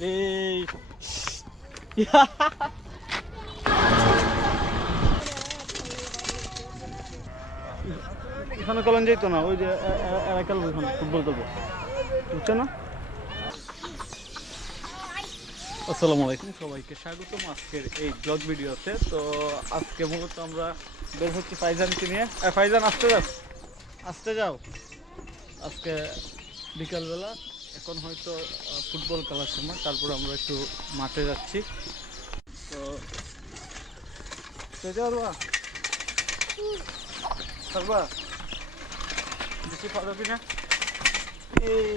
এই এখানে কলন যেত না, ওই যে এরা খেলবো, এখানে ফুটবল খেলবো, বুঝছো না? আসসালামু আলাইকুম, সবাইকে স্বাগতম আজকের এই ব্লগ ভিডিওতে। তো আজকে মূলত আমরা বের হচ্ছি ফাইজানকে নিয়ে। ফাইজান আসতে যাও। আজকে বিকালবেলা, এখন হয়তো ফুটবল খেলার সময়, তারপর আমরা একটু মাঠে যাচ্ছি। তো যেতে পারবা বেশি পারবি না? এই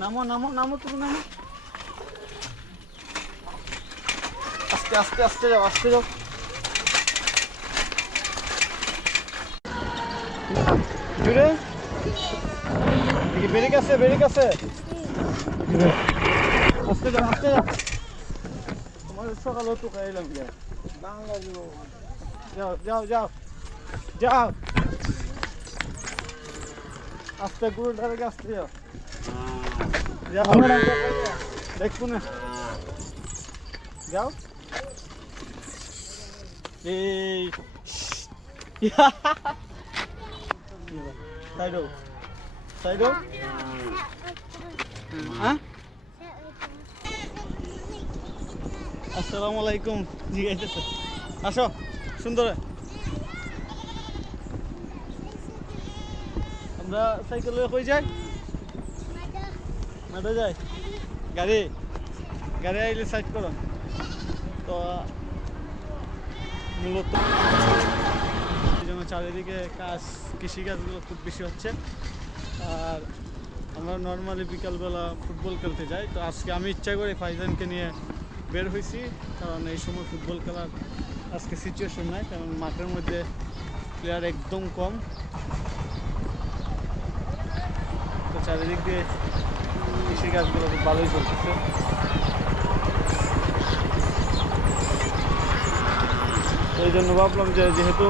নামো নামো নামো, তুমি নামো। আস্তে আস্তে আস্তে যাও, আস্তে যাও। জুড়ে বেরিক আছে, বেরিক আছে। আস্তে যাও, আস্তে যাও। তোমার সকালেও তো খাইলাম। যাও যাও যাও যাও, আস্তে গুরু ডারে আসতে যাও। যাও দেখবো না, যাও। এই সাইডো সাইডো, হ্যাঁ। আসসালামু আলাইকুম, জিজ্ঞাসা আসো। সুন্দর, আমরা সাইকেল কই যাই? মাঠে যাই। গাড়ি গাড়ি আইলে সাইড করো। তো মূলত এই জন্য চারিদিকে কাজ, কৃষিকাজগুলো খুব বেশি হচ্ছে। আর আমরা নর্মালি বিকালবেলা ফুটবল খেলতে যাই। তো আজকে আমি ইচ্ছা করে ফাইজানকে নিয়ে বের হয়েছি, কারণ এই সময় ফুটবল খেলার আজকে সিচুয়েশন নাই, কারণ মাঠের মধ্যে প্লেয়ার একদম কম। তো চারিদিক দিয়ে কৃষিকাজগুলো খুব ভালোই চলতেছে। এই জন্য ভাবলাম যে যেহেতু,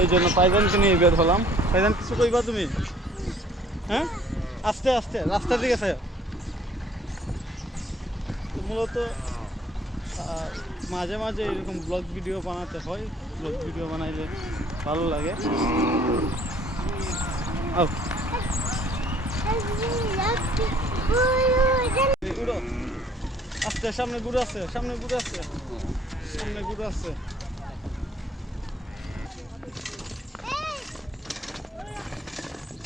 এই জন্য ফাইজানকে নিয়ে বের হলাম। ফাইজান, কিছু কইবা তুমি? হ্যাঁ, আস্তে আস্তে রাস্তার দিকে আছে। মূলত মাঝে মাঝে এরকম ব্লগ ভিডিও বানাতে হয়। ব্লগ ভিডিও বানাইলে ভালো লাগে। আস্তে, সামনে গুরু আছে, সামনে গুরু আছে, সামনে গুরু আছে।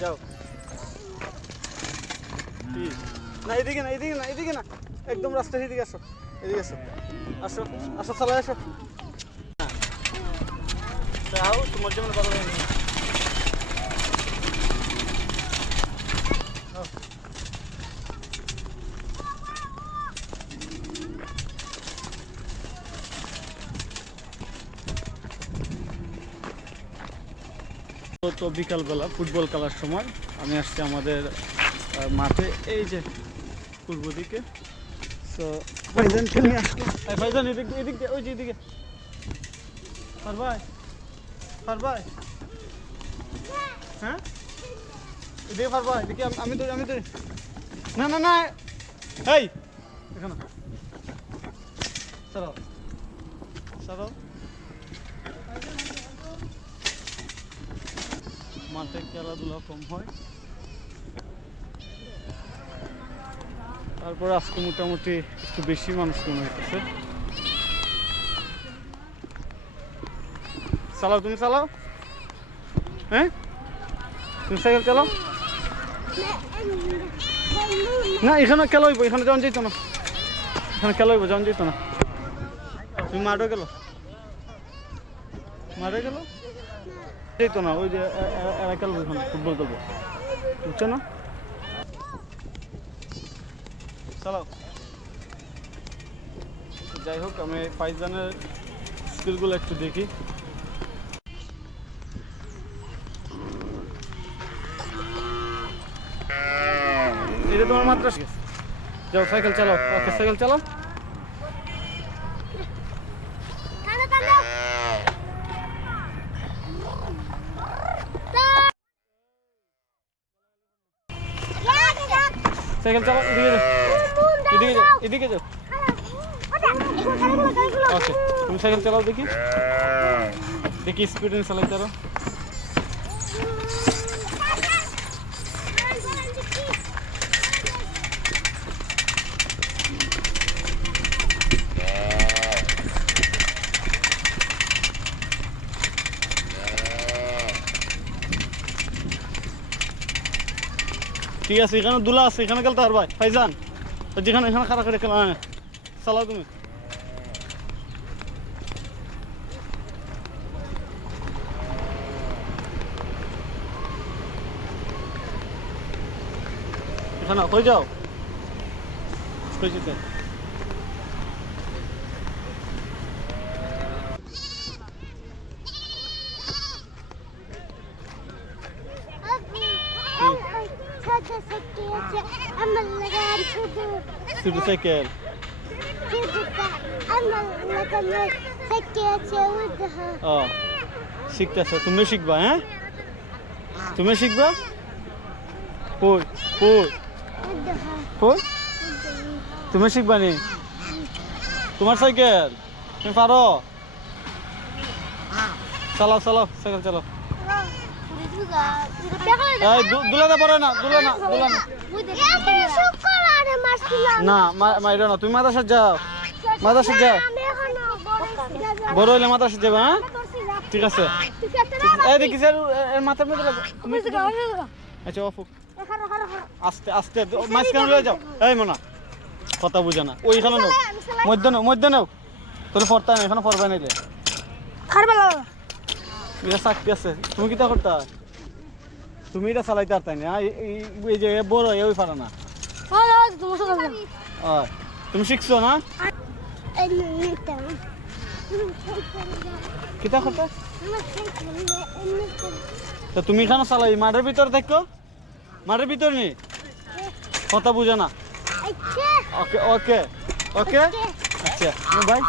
যাও। না এদিকে না, এদিকে না, এদিকে না, একদম রাস্তা এদিকে আসো, এদিকে আসো, আসো আসো, চালাই আসো। যাও, তোমার জন্য ভালো লাগে। তো বিকালবেলা ফুটবল খেলার সময় আমি আসছি আমাদের মাঠে, এই যে পূর্ব দিকে। তো ফাইজানকে নিয়ে আসলাম। ফাইজান এদিক দিয়ে, এদিক দিয়ে, ওই যে এদিকে। ফারবাই, হ্যাঁ এদিকে ফারবাই, এদিকে আমি ধরি, আমি ধরি। না না না, এই এখানে চলো চলো। মাঠে খেলাধুলা কম হয়, তারপর আজকে মোটামুটি একটু বেশি মানুষ মনে হইতেছে। চালাও, তুমি চালাও। হ্যাঁ, তুমি সাইকেল চালাও। না এখানে খেলা হইব, এখানে যাওয়া যেত না, এখানে খেলা হইব, যাওয়া যেত না। তুমি মাঠে গেলো, মাঠে গেলো যেত না, ওই যে এরা খেলবো, এখানে ফুটবল খেলবো, বুঝছো না? চালাও। যাই হোক, আমি ফাইজানের স্কিলগুলো একটু দেখি। এটা তোমার মাত্র। যাও সাইকেল চালাও, ওকে সাইকেল চালাও। সাইকেল চালাও, এদিকে যাও। ওকে, তুমি সাইকেল চালাও দেখি স্পিডে চালাইতে পারো। ঠিক আছে, এখানে দুলা আছে, এখানে খেলতে পারবা ফাইজান। যেখানে এখানে খারাপ করে খেলা চালাও তুমি। এখানে হয়ে যাও, কই যেতে শুধু সাইকেল শিখতেছো, তুমি শিখবা। হ্যাঁ, তুমি শিখবা। কই কই কই তুমি শিখবা নি? তোমার সাইকেল তুমি পারো? চালাও চালাও, সাইকেল চালাও। দুলাতে পারে না, দুলা না, দুলা না, না মাইরো না। তুমি মাদ্রাসায় যাও, মাদ্রাসায় যাও, বড় হইলে মাদ্রাসায় যাবে। হ্যাঁ, ঠিক আছে। এই দেখি স্যার, এর মাথার মধ্যে লাগবে। আচ্ছা অফুক, আস্তে আস্তে মাঝখানে লয়ে যাও। এই মনা কথা বুঝে না, ওইখানে নাও, মধ্যে নাও। তোর পড়তা না, এখানে পড়বা নাইলে এটা চাকরি আছে। তুমি কিতা করতা? তুমি এটা চালাইতে পারতাই না। এই যে বড় ওই পারে না। তুমি শিখছো না? কিতা করতা? তো তুমি এখানে চালাই মাঠের ভিতর দেখো, মাঠের ভিতর নি কথা বুঝে না। ওকে ওকে ওকে, আচ্ছা ভাই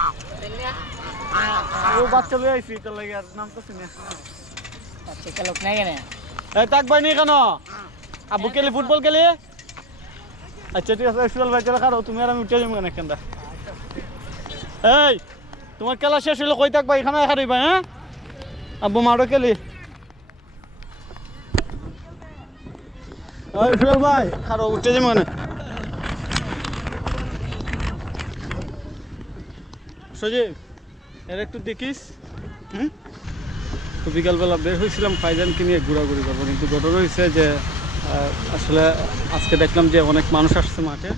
ও বাচ্চা লই আইছি তোর লাগি আর নাম তো শুনে। আচ্ছা কে লোক নাই কেন? এই তাক ভাই নি কেন? আব্বু খেলি ফুটবল খেলি। আচ্ছা ঠিক আছে, সুল ভাই চলে খাও, তুমি আর আমি উঠে যাবো কেন কেনটা। এই তোমার খেলা শেষ হইলো কই থাকবা? এখানে খাইবা। হ্যাঁ, আব্বু মারো খেলি। ওই সুল ভাই খাও, উঠে যাবো কেন? সজীব এর একটু দেখিস। তো বিকালবেলা বের হয়েছিলাম ফাইজানকে নিয়ে ঘোরাঘুরি করবো, কিন্তু ঘটনা হয়েছে যে আসলে আজকে দেখলাম যে অনেক মানুষ আসছে মাঠে,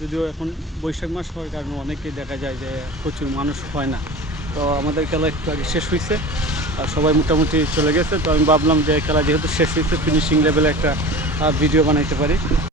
যদিও এখন বৈশাখ মাস হওয়ার কারণে অনেকেই দেখা যায় যে প্রচুর মানুষ হয় না। তো আমাদের খেলা একটু আগে শেষ হয়েছে আর সবাই মোটামুটি চলে গেছে। তো আমি ভাবলাম যে খেলা যেহেতু শেষ হয়েছে, ফিনিশিং লেভেলে একটা ভিডিও বানাইতে পারি।